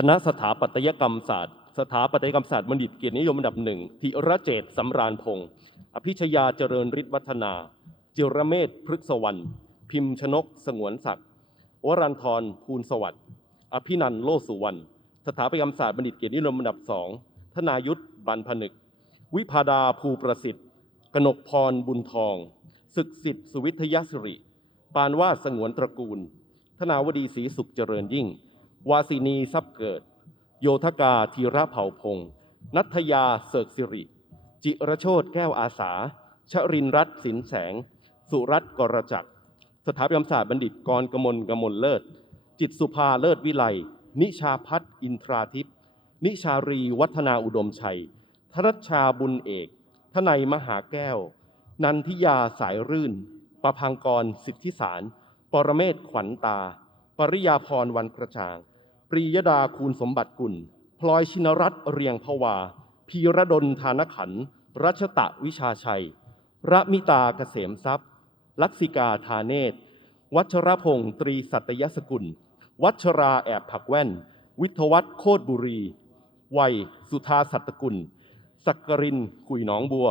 คณะสถาปัตยกรรมศาสตร์ สถาปัตยกรรมศาสตร์บัณฑิตเกียรตินิยมอันดับหนึ่งธิระเจตสำราญพงศ์อภิชยาเจริญฤทธิวัฒนาจิรเมธพฤกษวรรณพิมพ์ชนกสงวนศักดิ์วรันทรภูลสวัสดิ์อภินันโลสุวรรณสถาปัตยกรรมศาสตร์บัณฑิตเกียรตินิยมอันดับสองธนายุทธบันพนึก วิพาดาภูประสิทธิ์ กนกพรบุญทองศึกสิทธิ์สุวิทยสิริ ปานวาดสงวนตระกูล ธนาวดีศรีสุขเจริญยิ่ง วาสินีทรัพย์เกิด โยธกาธีระเผ่าพงศ์นัทยาเสกสิริ จิรโชตแก้วอาสา ชรินรัตน์สินแสง สุรัตน์กรจักร สถาปัตยมศาสตร์บัณฑิตกรกมลกมลเลิศ จิตสุภาเลิศวิไล นิชาพัฒน์อินทราทิพย์ นิชารีวัฒนาอุดมชัย ธรัชชาบุญเอก ทนายมหาแก้ว นันทิยาสายรื่น ประพังกรสิทธิสาร ปรเมศขวัญตา ปริยาพรวันกระจ่าง ปรียดาคูณสมบัติกุล พลอยชินรัตน์เรียงพวา พีระดลธานขัน รัชตะวิชาชัย ระมิตาเกษมทรัพย์ ลักษิกาธาเนศ วัชรพงศ์ตรีสัตยสกุล วัชราแอบผักแว่น วิทวัฒน์โคตรบุรี วัย สุธาสัตตกุล สักกรินกุยหนองบัว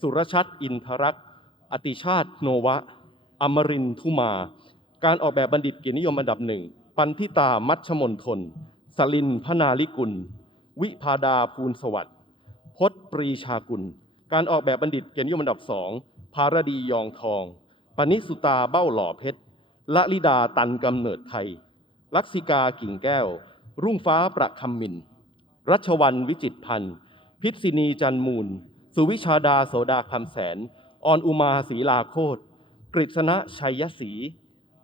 สุรชัดอินทรักษ์อติชาติโนวะ อมรินทุมา การออกแบบบัณฑิตเกียรตินิยมอันดับหนึ่ง ปันทิตามัชมนทน สลินพนาลิกุล วิพาดาภูลสวัสดิ์พจน์ปรีชากุล การออกแบบบัณฑิตเกียรตินิยมอันดับสองภารดียองทอง ปณิสุตาเบ้าหล่อเพชรละลิดาตันกำเนิดไทย ลักษิกากิ่งแก้ว รุ่งฟ้าประคำมิน รัชวันวิจิตรพันธ์ พิษณีจันมูล สุวิชาดาโสดาคำแสน ออนอุมาศรีลาโคตกฤษณะชัยศรี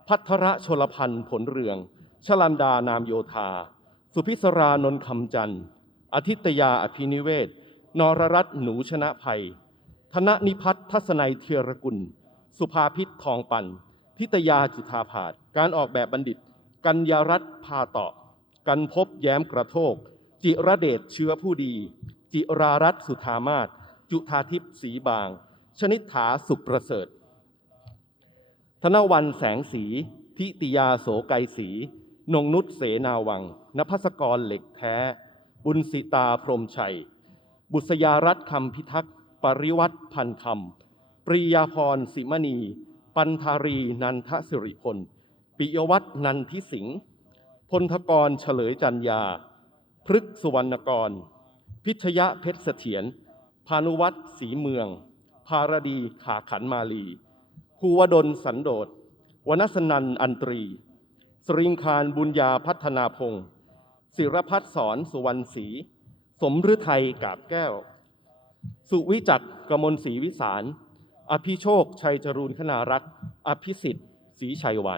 พัทระชลพันธ์ผลเรือง ชลันดานามโยธา สุพิศรานนท์คำจันทร์อาทิตยาอภินิเวศ นรรัตน์หนูชนะภัย ธนนิพัฒน์ทัศนัยเทียรกุล สุภาพิษทองปัน ทิตยาจุธาภาสการออกแบบบัณฑิต กัญญารัตน์พาตาะกันพบแย้มกระโทก จิระเดชเชื้อผู้ดี จิรารัตน์สุธามาศจุธาทิพย์ศรีบาง ชนิษฐาสุขประเสริฐ ธนวันแสงสี ทิติยาโสไกรศรี นงนุษเสนาวังนภัสกรเหล็กแท้ บุญสิตาพรมชัย บุษยารัตน์คำพิทักษ์ ปริวัติพันคำ ปรียาพรสิมณี ปันธารีนันทสิริพล ปิยวัฒน์นันทิสิงห์พลทกรเฉลยจันยา พฤกษ์สุวรรณกร พิชยะเพชรเสถียร พานุวัตรศรีเมือง ภารดีขาขันมาลี ภูวดลสันโดษ วนัสนันอันตรี สริงคารบุญญาพัฒนาพงศ์ศิรพัฒน์สอนสุวรรณศรีสมฤทัยกาบแก้ว สุวิจักกมลศรีวิสาร อภิโชค ชัยจรูนคณารักษ์อภิสิทธิ์ศรีชัยวาน